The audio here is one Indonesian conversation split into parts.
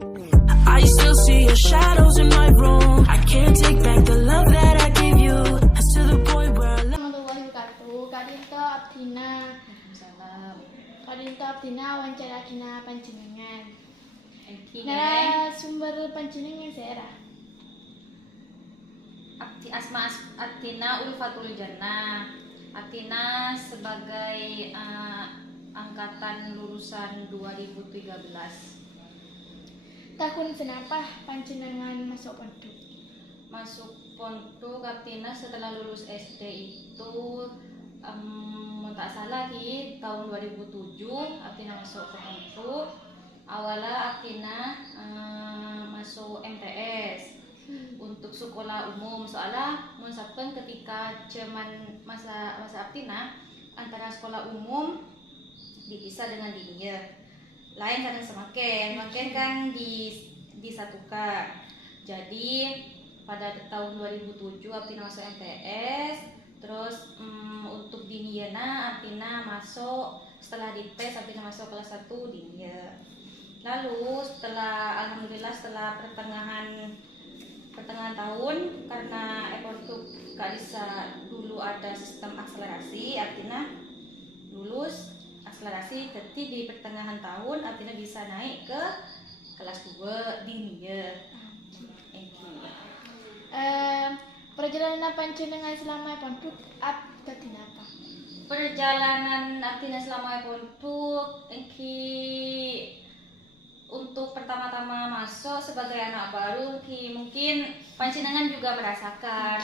I still see your shadows in my room. I can't take back the love that I gave you. As to the point where I left. Warahmatullahi wabarakatuh. Kadinto Abdina. Salam. Kadinto Abdina wawancara kina panjenengan. Nah, Sumber panjenengan saya. Abdina Ulfatul Jannah. Abdina sebagai angkatan lulusan 2013. Tahun kenapa panjenengan masuk pondok? Masuk pondok Abdina setelah lulus SD itu tak salah di tahun 2007 Abdina masuk ke pondok. Awalnya Abdina masuk MTS untuk sekolah umum, soalnya mensapen ketika zaman masa Abdina antara sekolah umum dipisah dengan diniyah. Lain karena semakin kan disatukan. Jadi pada tahun 2007 Abdina masuk MTS, terus untuk diniyana Abdina masuk setelah dites Abdina masuk kelas 1 diniyah. Lalu alhamdulillah setelah pertengahan tahun karena untuk gak bisa dulu ada sistem akselerasi, Abdina lulus akselerasi, jadi di pertengahan tahun Abdina bisa naik ke kelas 2 diniyah. Perjalanan panjenengan selama pondok Abdina apa? Perjalanan Abdina selama pondok untuk pertama-tama masuk sebagai anak baru mungkin panjenengan juga merasakan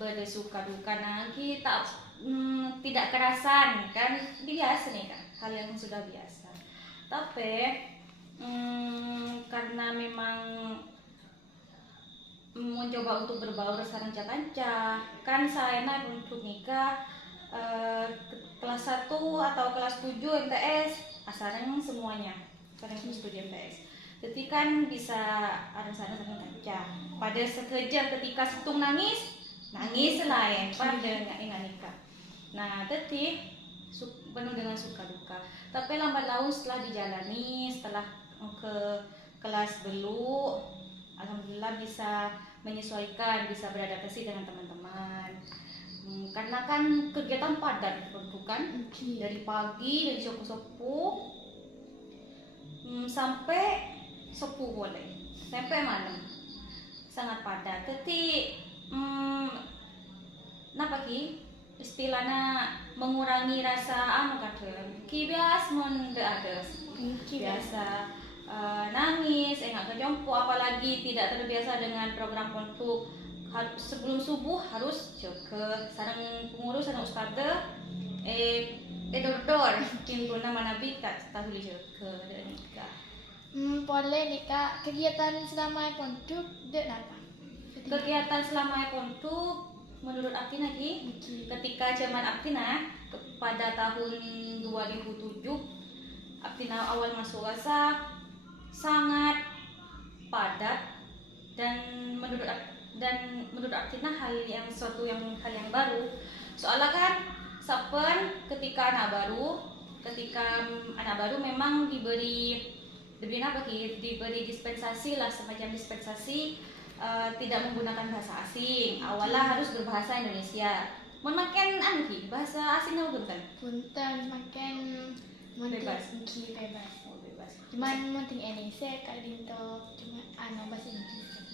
bersuka duka kita tidak kerasan kan, biasa nih kan, hal yang sudah biasa. Tapi karena memang mencoba untuk berbaur sareng kanca kan saya naik untuk nikah kelas 1 atau kelas 7 MTS asareng semuanya sareng studi MTS. Jadi kan bisa areng-sareng sareng kanca. Pada sekejap ketika setung nangis lain pada nggak nikah. Nah, jadi penuh dengan suka duka. Tapi lambat laun setelah dijalani, setelah ke kelas belu, alhamdulillah bisa menyesuaikan, bisa beradaptasi dengan teman-teman. Karena kan kegiatan padat kan, dari pagi dari sopo-sopo sampai sepuh boleh, sampai malam, sangat padat. Jadi napa ki istilahnya mengurangi rasa biasa biasa nangis nggak kejompo, apalagi tidak terbiasa dengan program pondok. Sebelum subuh harus ke sarang pengurus sarang ustadzah dor timpulna manabi tak tahu ke nikah. Boleh nikah kegiatan selama pondok dek apa? Kegiatan selama pondok menurut Abdina ketika zaman Abdina pada tahun 2007 Abdina awal masuk asa sangat padat dan menurut Abdina hal yang baru, soalnya kan saben ketika anak baru memang diberi dispensasi lah, semacam dispensasi tidak menggunakan bahasa asing. Awalnya harus berbahasa Indonesia. Makin bahasa asing kan? Punten makin bebas. Bebas. Cuman penting Indonesia kadinto cuma bahasa Inggris.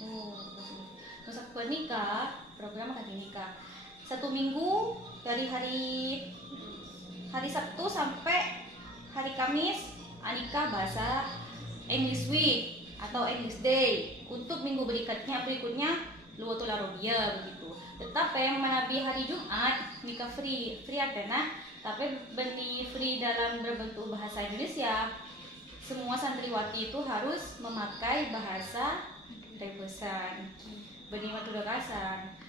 Terus aku nikah, program nikah 1 minggu dari hari Sabtu sampai hari Kamis nikah bahasa English Week atau English Day. Untuk minggu berikutnya Luwatul Arabia begitu. Tetapi yang manabi hari Jumat nikah free adana, tapi benih free dalam berbentuk bahasa Indonesia. Semua santriwati itu harus memakai bahasa rebesan. Benih matudakasan.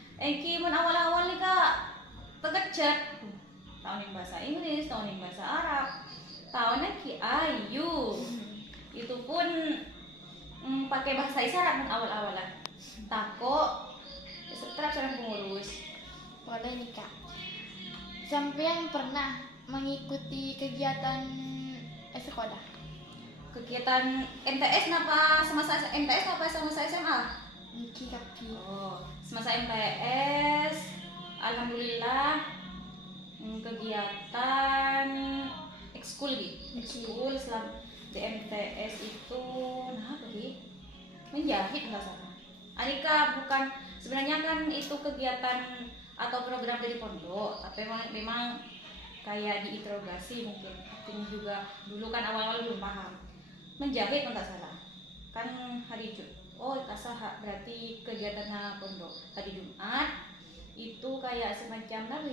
Mun awal-awal nikah tegecet. Tahun yang bahasa Inggris, tahun yang bahasa Arab. Tahunnya ayu. Itu pun pakai bahasa isyarat awal-awalan. Tako setelah seorang pengurus. Boleh nikah. Sampai yang pernah mengikuti kegiatan sekolah? kegiatan MTS napa semasa MTS apa semasa SMA? Niki kapi. Oh, semasa MTS, alhamdulillah kegiatan ekskul gitu. Ekskul selama di MTS itu, nah apa sih? Menjahit nggak salah. Anika bukan sebenarnya kan itu kegiatan atau program dari pondok, tapi memang kayak diinterogasi mungkin. Ini juga dulu kan awal-awal belum paham. Menjahit nggak salah. Kan hari berarti kegiatannya pondok. Hari Jumat itu kayak semacam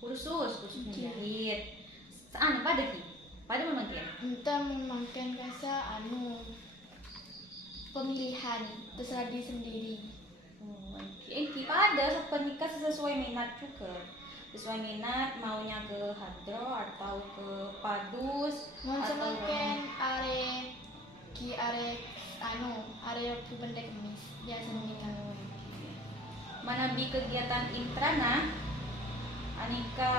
kursus menjahit. Pada memang Entah memakan kasa pemilihan terserah diri sendiri. Pada pernikah sesuai minat juga. Sesuai minat maunya ke hadro atau ke padus Mungkin are benda kemis biasa menikah. Mana bi kegiatan intrana Anika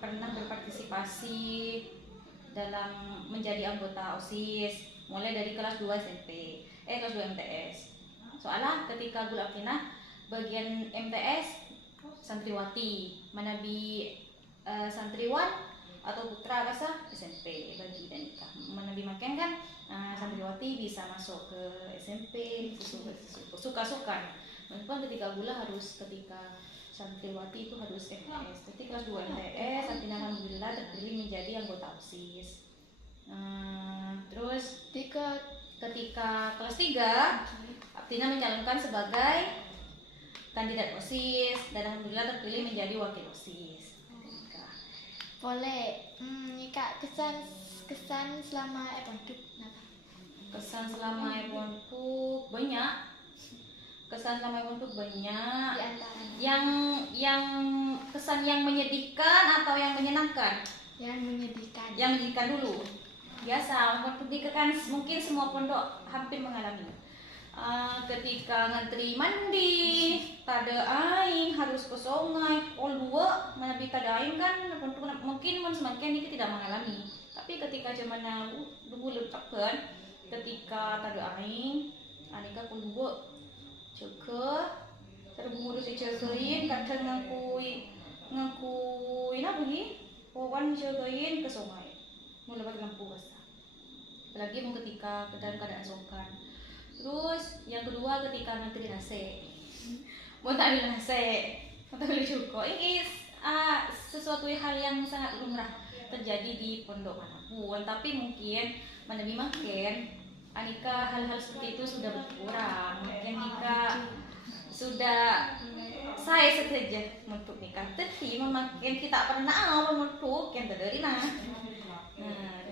pernah berpartisipasi dalam menjadi anggota OSIS mulai dari kelas 2 kelas 2 MTS. Soalnya ketika gula pinah bagian MTS santriwati, mana bi santriwan atau putra rasa SMP bagi dan nikah. Mana bi makan kan santriwati bisa masuk ke SMP suka-suka. Meskipun ketika santriwati itu harus MTS. Jadi kelas 2 MTS, Abdina alhamdulillah terpilih menjadi anggota OSIS. Terus ketika kelas 3, Abdina mencalonkan sebagai kandidat OSIS dan alhamdulillah terpilih menjadi wakil OSIS. Boleh, Kak, kesan selama pondok napa? Kesan selama pondok banyak. Kesan selama pondok banyak. Di antaranya yang kesan yang menyedihkan atau yang menyenangkan? yang menyedihkan. Yang menyedihkan dulu. Biasa, pondok kan mungkin semua pondok hampir mengalami. Ketika ngantri mandi, tada aing harus ke sungai, dua mana bi tada aing kan mungkin semakin dikit tidak mengalami. Tapi ketika zaman dulu letakkan, ketika tada aing, Anika dua cekeh, terus cekehin, kadang ngakui apa nih? Pawan cekehin ke sungai, mulai lampu basah. Apalagi ketika keadaan songkan. Terus yang kedua ketika ngantri nasi, mau tak ambil nasi, mau tak ambil cuko. Ini sesuatu hal yang sangat lumrah terjadi di pondok manapun. Tapi mungkin makin Anika hal-hal seperti itu sudah berkurang. Mungkin Nika sudah saya saja untuk nikah. Tapi mungkin kita pernah untuk yang terdiri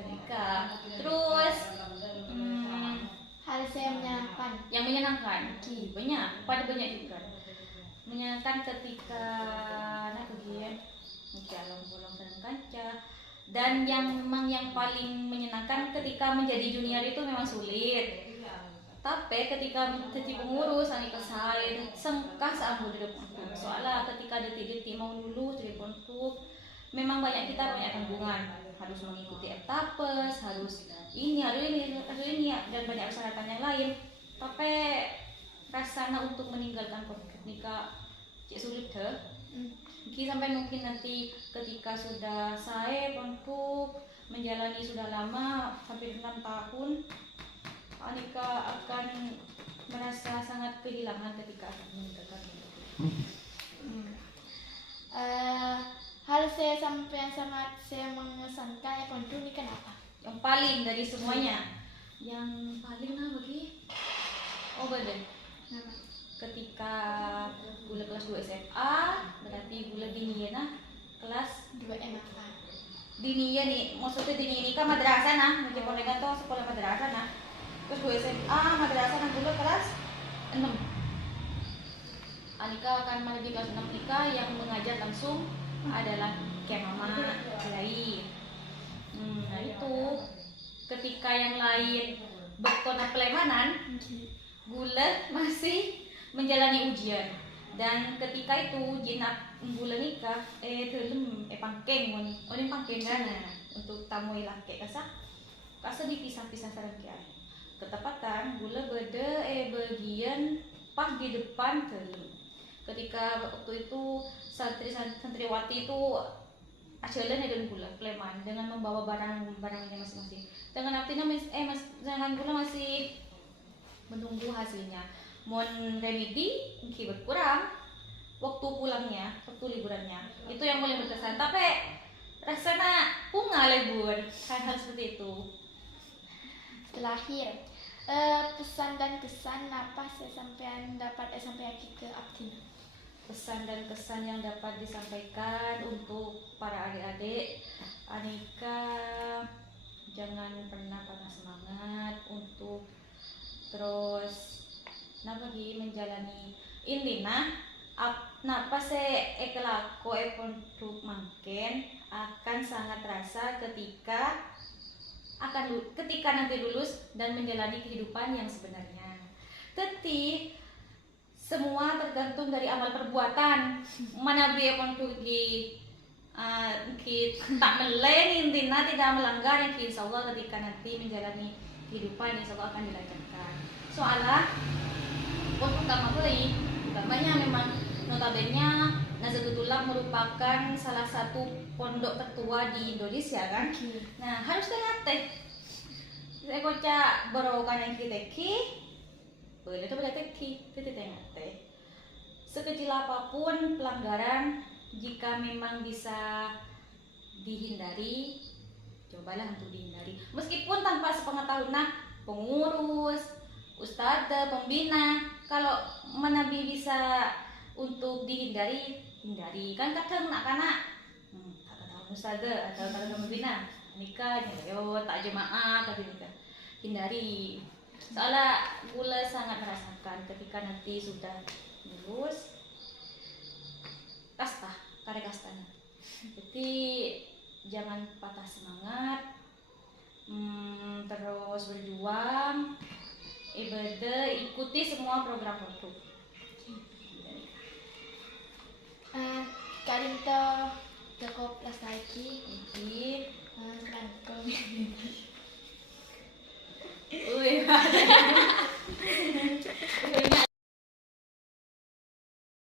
nikah. Terus Hal saya menyenangkan. yang menyenangkan banyak juga menyenangkan ketika kegiatan jalan bolong dan kaca. Dan yang paling menyenangkan ketika menjadi junior itu memang sulit. Tapi ketika jadi pengurus Anika saya sengkah saat duduk untuk soalnya ketika detik-detik mau lulus dari untuk memang banyak tanggungan, harus mengikuti etapes, harus ini dan banyak persyaratan yang lain. Tapi rasanya untuk meninggalkan nikah sulit mungkin nanti ketika sudah saya untuk menjalani sudah lama hampir 6 tahun, Anika akan merasa sangat kehilangan ketika akan meninggalkan Hal saya sampai sangat saya mengesankan pondok ini kenapa? yang paling dari semuanya. Yang paling badan ketika gula kelas 2 SMA berarti gula dini kelas 2 MFA. dini nih maksudnya dini ini kan madrasah mungkin mereka tuh sekolah madrasah terus 2 SMA madrasah gula kelas 6. Anika akan menuju kelas 6 Nika yang mengajar langsung adalah kayak mama lain. Nah itu ketika yang lain berkona pelemanan, gula masih menjalani ujian. Dan ketika itu jinak bulan nikah telem pangkeng on pangkeng kan untuk tamu laki kasa dipisah-pisah sarangkian ketepatan gula beda bagian pas di depan telem. Ketika waktu itu santriwati itu ajalan dan gula Sleman dengan membawa barang-barangnya masing-masing. Dengan artinya jangan gula masih menunggu hasilnya. Mon remedi mungkin berkurang waktu pulangnya, waktu liburannya. Itu yang paling berkesan. Tapi rasanya punga libur hal-hal seperti itu. Terakhir, pesan dan kesan apa sih sampai dapat sampai ke Abdina? Pesan dan kesan yang dapat disampaikan untuk para adik-adik, Anika jangan pernah patah semangat untuk terus lagi menjalani intina napa se kelako untuk mungkin akan sangat terasa ketika nanti lulus dan menjalani kehidupan yang sebenarnya. Tetapi semua tergantung dari amal perbuatan. Mana biar untuk tak melen intina tidak melanggar yang insya Allah ketika nanti menjalani kehidupan insya Allah akan dilancarkan. Soalnya untuk agamanya memang notabene Nazatul merupakan salah satu pondok tertua di Indonesia kan. Nah harus teh saya kocak berokan yang kiteki boleh itu berarti teh sekecil apapun pelanggaran jika memang bisa dihindari cobalah untuk dihindari meskipun tanpa sepengetahuan pengurus ustadzah, pembina, kalau menabi bisa untuk hindari kan kadang anak-anak tak tahu ustadzah atau tak tahu pembina nikah yo tak jemaah tadi nikah hindari soalnya gula sangat merasakan ketika nanti sudah lulus karek kastanya jadi jangan patah semangat terus berjuang ibadah ikuti semua program waktu. Kak Dinto cukup lagi. Kerangkong. Wih,